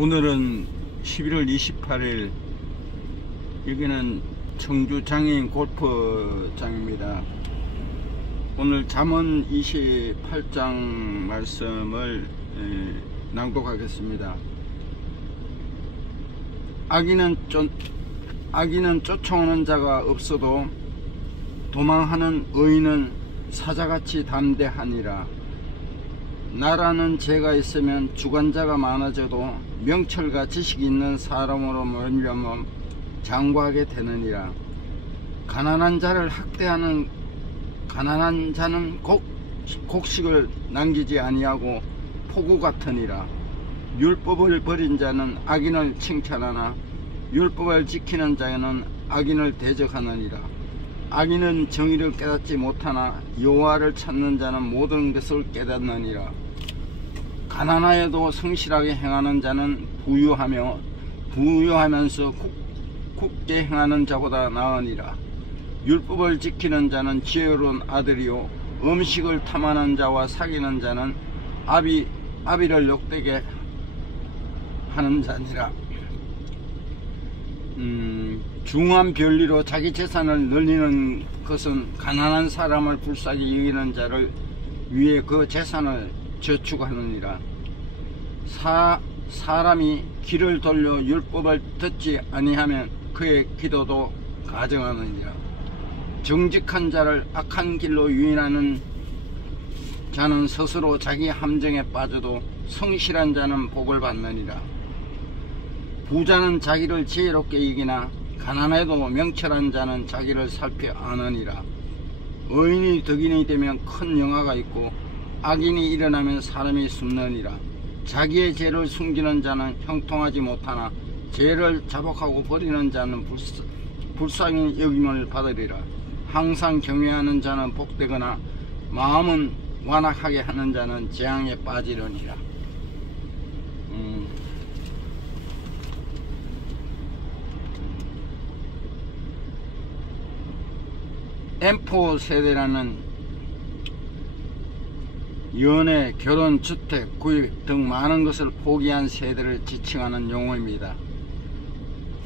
오늘은 11월 28일, 여기는 청주 장애인 골프장입니다. 오늘 잠언 28장 말씀을 낭독하겠습니다. 악인은 쫓아오는 자가 없어도 도망하는 의인은 사자같이 담대하니라. 나라는 죄가 있으면 주관자가 많아져도 명철과 지식이 있는 사람으로 말미암아 장구하게 되느니라. 가난한 자를 학대하는 가난한 자는 곡식을 남기지 아니하고 폭우 같으니라. 율법을 버린 자는 악인을 칭찬하나 율법을 지키는 자는 악인을 대적하느니라. 악인은 정의를 깨닫지 못하나 여호와를 찾는 자는 모든 것을 깨닫느니라. 가난하여도 성실하게 행하는 자는 부유하면서 굳게 행하는 자보다 나으니라. 율법을 지키는 자는 지혜로운 아들이요 음식을 탐하는 자와 사귀는 자는 아비를 욕되게 하는 자니라. 중한 별리로 자기 재산을 늘리는 것은 가난한 사람을 불쌍히 여기는 자를 위해 그 재산을 저축하느니라. 사람이 귀를 돌려 율법을 듣지 아니하면 그의 기도도 가정하느니라. 정직한 자를 악한 길로 유인하는 자는 스스로 자기 함정에 빠져도 성실한 자는 복을 받느니라. 부자는 자기를 지혜롭게 이기나 가난해도 명철한 자는 자기를 살펴 아느니라. 의인이 덕인이 되면 큰 영화가 있고 악인이 일어나면 사람이 숨느니라. 자기의 죄를 숨기는 자는 형통하지 못하나 죄를 자복하고 버리는 자는 불쌍히 여김을 받으리라. 항상 경외하는 자는 복되거나 마음은 완악하게 하는 자는 재앙에 빠지려니라. M4 세대라는 연애, 결혼, 주택, 구입 등 많은 것을 포기한 세대를 지칭하는 용어입니다.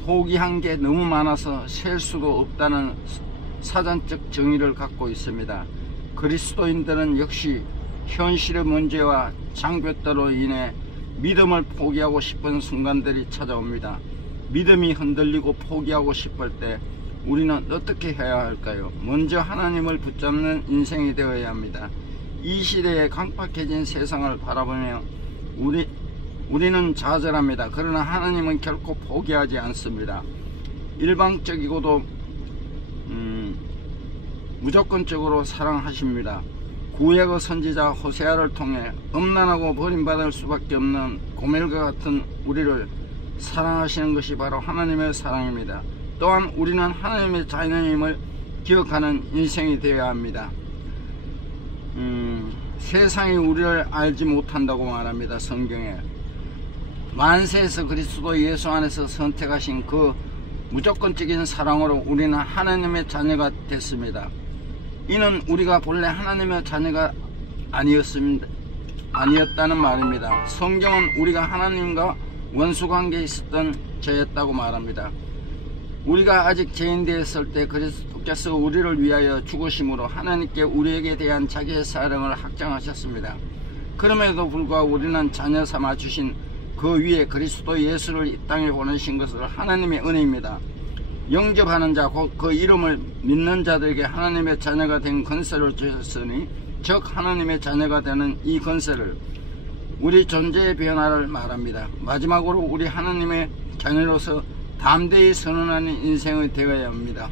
포기한 게 너무 많아서 셀 수도 없다는 사전적 정의를 갖고 있습니다. 그리스도인들은 역시 현실의 문제와 장벽들로 인해 믿음을 포기하고 싶은 순간들이 찾아옵니다. 믿음이 흔들리고 포기하고 싶을 때 우리는 어떻게 해야 할까요? 먼저 하나님을 붙잡는 인생이 되어야 합니다. 이 시대의 강팍해진 세상을 바라보며 우리는 좌절합니다. 그러나 하나님은 결코 포기하지 않습니다. 일방적이고도 무조건적으로 사랑하십니다. 구약의 선지자 호세아를 통해 음란하고 버림받을 수밖에 없는 고멜과 같은 우리를 사랑하시는 것이 바로 하나님의 사랑입니다. 또한 우리는 하나님의 자녀임을 기억하는 인생이 되어야 합니다. 세상이 우리를 알지 못한다고 말합니다. 성경에 만세에서 그리스도 예수 안에서 선택하신 그 무조건적인 사랑으로 우리는 하나님의 자녀가 됐습니다. 이는 우리가 본래 하나님의 자녀가 아니었다는 말입니다. 성경은 우리가 하나님과 원수관계에 있었던 자였다고 말합니다. 우리가 아직 죄인 되었을 때 그리스도께서 우리를 위하여 죽으심으로 하나님께 우리에게 대한 자기의 사랑을 확정하셨습니다. 그럼에도 불구하고 우리는 자녀 삼아 주신 그 위에 그리스도 예수를 이 땅에 보내신 것을 하나님의 은혜입니다. 영접하는 자 곧 그 이름을 믿는 자들에게 하나님의 자녀가 된 권세를 주셨으니 즉 하나님의 자녀가 되는 이 권세를 우리 존재의 변화를 말합니다. 마지막으로 우리 하나님의 자녀로서 담대히 선언하는 인생이 되어야 합니다.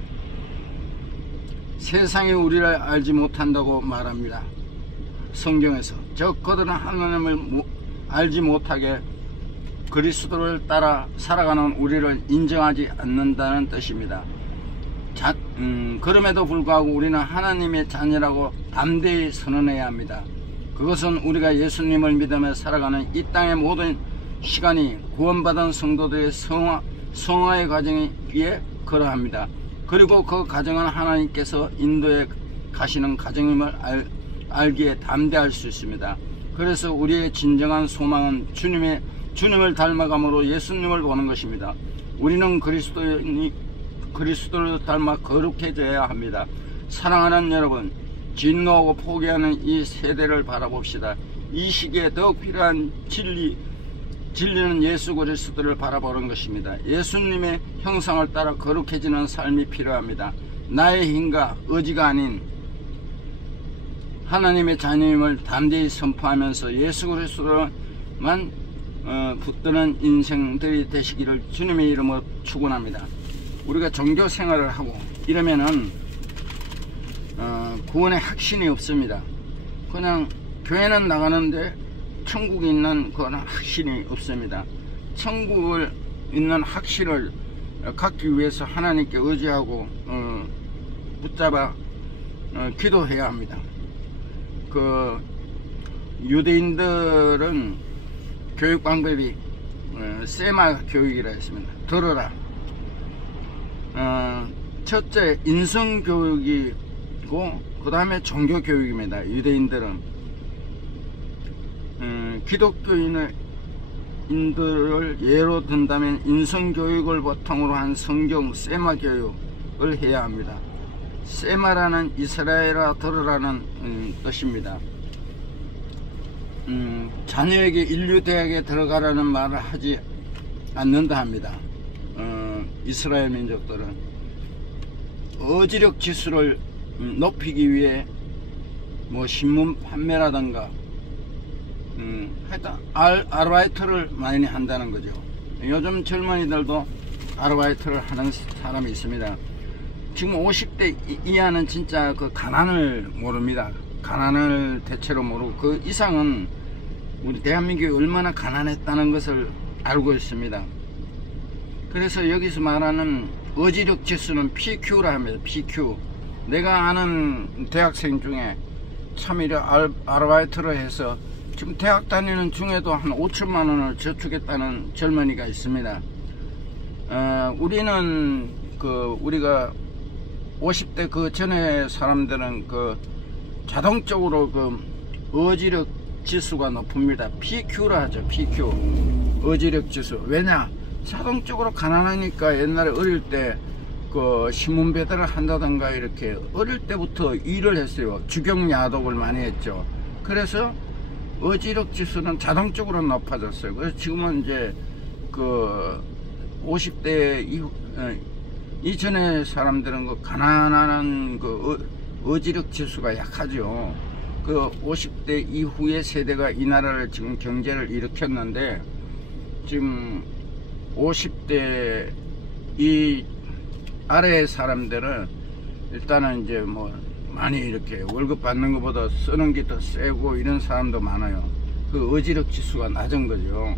세상이 우리를 알지 못한다고 말합니다. 성경에서 즉 그들은 하나님을 알지 못하게 그리스도를 따라 살아가는 우리를 인정하지 않는다는 뜻입니다. 그럼에도 불구하고 우리는 하나님의 자녀라고 담대히 선언해야 합니다. 그것은 우리가 예수님을 믿으며 살아가는 이 땅의 모든 시간이 구원받은 성도들의 성화의 과정에 위해 그러합니다. 그리고 그 과정은 하나님께서 인도해 가시는 과정임을 알기에 담대할 수 있습니다. 그래서 우리의 진정한 소망은 주님의 주님을 닮아감으로 예수님을 보는 것입니다. 우리는 그리스도를 닮아 거룩해져야 합니다. 사랑하는 여러분, 진노하고 포기하는 이 세대를 바라봅시다. 이 시기에 더욱 필요한 진리는 예수 그리스도를 바라보는 것입니다. 예수님의 형상을 따라 거룩해지는 삶이 필요합니다. 나의 힘과 의지가 아닌 하나님의 자녀임을 담대히 선포하면서 예수 그리스도만 붙드는 인생들이 되시기를 주님의 이름으로 축원합니다. 우리가 종교 생활을 하고 이러면은 구원의 확신이 없습니다. 그냥 교회는 나가는데 천국이 있는 그런 확신이 없습니다. 천국을 있는 확신을 갖기 위해서 하나님께 의지하고 붙잡아 기도해야 합니다. 그 유대인들은 교육 방법이 세마 교육이라 했습니다. 들어라. 첫째 인성교육이고 그 다음에 종교교육입니다. 유대인들은 기독교인들을 예로 든다면 인성교육을 바탕으로 한 성경 세마 교육을 해야 합니다. 세마라는 이스라엘아 들으라는 뜻입니다. 자녀에게 인류대학에 들어가라는 말을 하지 않는다 합니다. 이스라엘 민족들은 어지력 지수를 높이기 위해 뭐 신문 판매라든가 하여튼 아르바이트를 많이 한다는 거죠. 요즘 젊은이들도 아르바이트를 하는 사람이 있습니다. 지금 50대 이하는 진짜 그 가난을 모릅니다. 가난을 대체로 모르고 그 이상은 우리 대한민국이 얼마나 가난했다는 것을 알고 있습니다. 그래서 여기서 말하는 어지력 지수는 PQ라 합니다. PQ. 내가 아는 대학생 중에 참 이래 아르바이트를 해서 지금 대학 다니는 중에도 한 5천만 원을 저축했다는 젊은이가 있습니다. 우리는 우리가 50대 그 전에 사람들은 자동적으로 어지력 지수가 높습니다. PQ라 하죠. PQ. 어지력 지수. 왜냐? 자동적으로 가난하니까 옛날에 어릴 때 신문 배달을 한다던가 이렇게 어릴 때부터 일을 했어요. 주경야독을 많이 했죠. 그래서 어지력 지수는 자동적으로 높아졌어요. 그래서 지금은 이제 50대 이전의 사람들은 가난한 어지력 지수가 약하죠. 50대 이후의 세대가 이 나라를 지금 경제를 일으켰는데 지금 50대 이 아래의 사람들은 일단은 이제 뭐 많이 이렇게 월급 받는 것보다 쓰는 게 더 세고 이런 사람도 많아요. 어지력 지수가 낮은 거죠.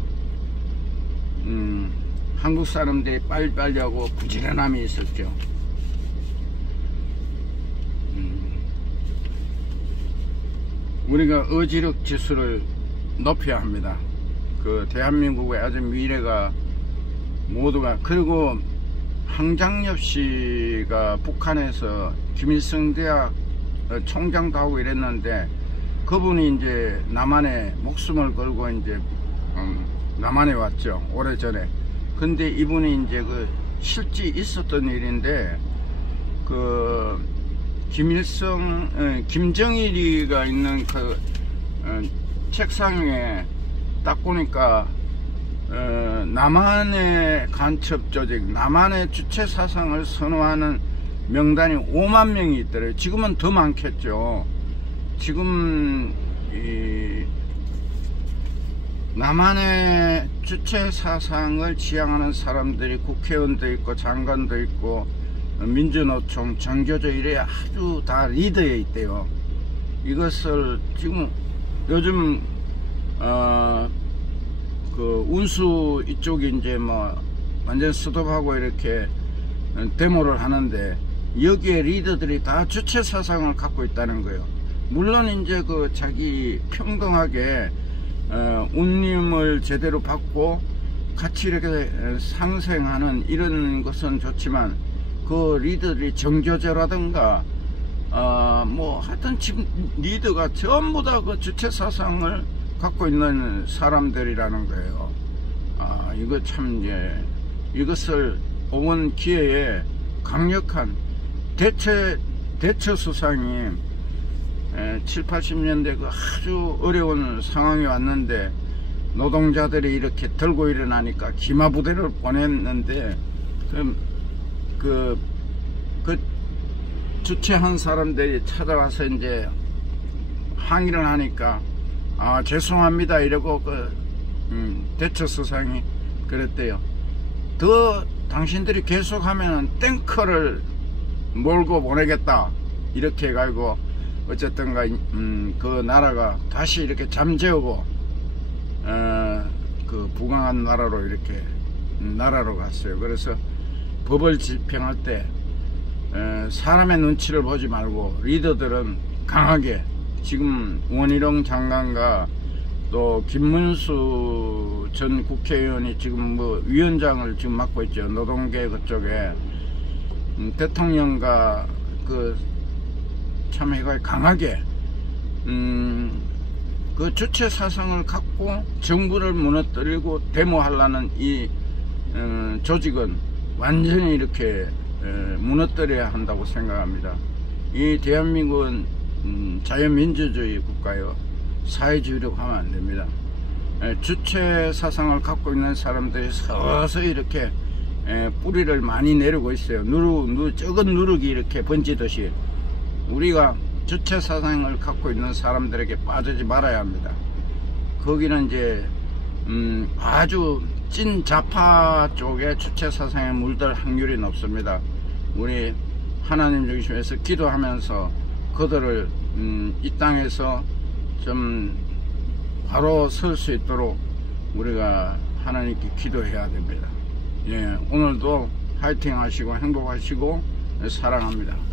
한국 사람들이 빨리빨리 하고 부지런함이 있었죠. 우리가 어지력 지수를 높여야 합니다. 대한민국의 아주 미래가 모두가, 그리고 황장엽 씨가 북한에서 김일성 대학 총장도 하고 이랬는데 그분이 이제 남한에 목숨을 걸고 이제 남한에 왔죠. 오래전에. 근데 이분이 이제 실제 있었던 일인데 김정일이가 있는 책상 위에 딱 보니까 남한의 간첩 조직, 남한의 주체 사상을 선호하는 명단이 5만 명이 있더래요. 지금은 더 많겠죠. 지금 남한의 주체 사상을 지향하는 사람들이 국회의원도 있고 장관도 있고 민주노총, 정교조 이래 아주 다 리더에 있대요. 이것을 지금 요즘 운수 이쪽이 이제 뭐 완전 스톱하고 이렇게 데모를 하는데 여기에 리더들이 다 주체 사상을 갖고 있다는 거예요. 물론 이제 자기 평등하게 운임을 제대로 받고 같이 이렇게 상생하는 이런 것은 좋지만 리더들이 정교조라든가 뭐 하여튼 지금 리더가 전부 다 주체 사상을 갖고 있는 사람들이라는 거예요. 이거 참 이제 이것을 이번 기회에 강력한 대처 수상이 7, 80년대 그 아주 어려운 상황이 왔는데 노동자들이 이렇게 들고 일어나니까 기마부대를 보냈는데 그 주최한 사람들이 찾아와서 이제 항의를 하니까 죄송합니다 이러고 대처 수상이 그랬대요. 더 당신들이 계속하면 탱커를 몰고 보내겠다 이렇게 해가지고 어쨌든가 그 나라가 다시 이렇게 잠재우고 그 부강한 나라로 이렇게 나라로 갔어요. 그래서 법을 집행할 때 사람의 눈치를 보지 말고 리더들은 강하게, 지금 원희룡 장관과 또 김문수 전 국회의원이 지금 뭐 위원장을 지금 맡고 있죠. 노동계 그쪽에 대통령과 그 참 해가 강하게 그 주체 사상을 갖고 정부를 무너뜨리고 데모하려는 이 조직은 완전히 이렇게 무너뜨려야 한다고 생각합니다. 이 대한민국은 자유민주주의 국가요, 사회주의라고 하면 안 됩니다. 주체 사상을 갖고 있는 사람들이 서서히 이렇게 뿌리를 많이 내리고 있어요. 적은 누룩이 이렇게 번지듯이 우리가 주체 사상을 갖고 있는 사람들에게 빠지지 말아야 합니다. 거기는 이제 아주 찐 좌파 쪽에 주체 사상에 물들 확률이 높습니다. 우리 하나님 중심에서 기도하면서 그들을 이 땅에서 좀 바로 설 수 있도록 우리가 하나님께 기도해야 됩니다. 예, 오늘도 화이팅 하시고 행복하시고 사랑합니다.